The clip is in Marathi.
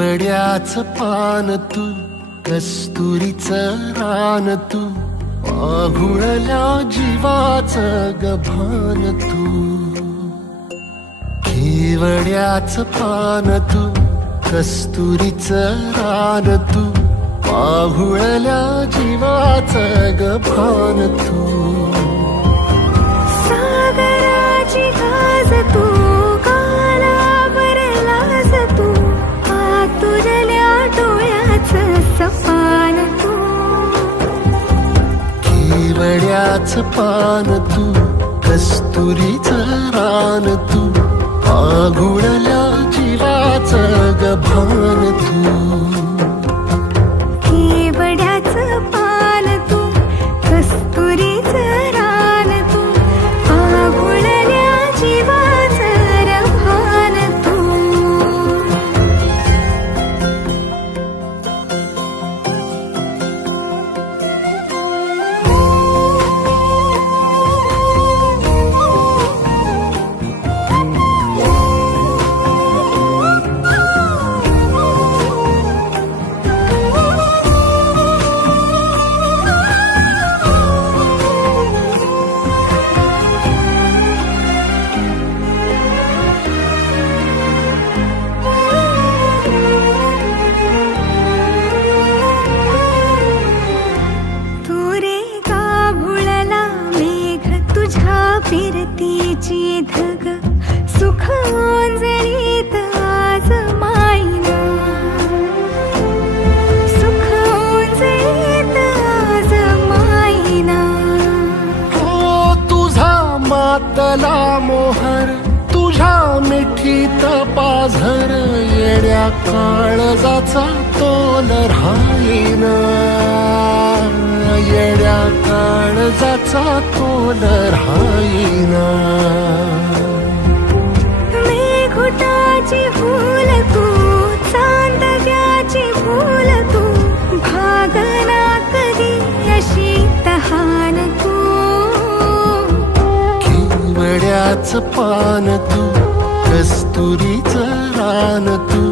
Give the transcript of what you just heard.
केवड्याचं पान तू, कस्तुरीचं रान तू, आघुळल्या जीवाचं गभान तू. केवड्याचं पान तू, कस्तुरीचं रान तू, आघुळल्या जीवाचं गभान तू. सागराची गाज तू, कालावरलास तू, आतुरल्या डोळ्याचं सपान तू. केवड्याचं पान तू, कस्तुरीचं रान तू, आघुळल्या जीवाचं गभान तू. केवड्याचं पान तू, कस्तुरीचं रान तू, आघुळल्या जीवाचं रभान तू. फिरतीची धग सुख ओंजळीत आज मायना, सुख ओंजळीत आज मायना. हो तुझा मातला मोहर, तुझ्या मिठीत पाझर, येड्या काळजाचा तोल राहीना, येड्या काळजाचा तोल राहीना. मेघुटाची फूल तू, चांदव्याची फूल तू, भागना कधी अशी तहान तू. केवड्याचं पान तू, कस्तुरीचं रान तू,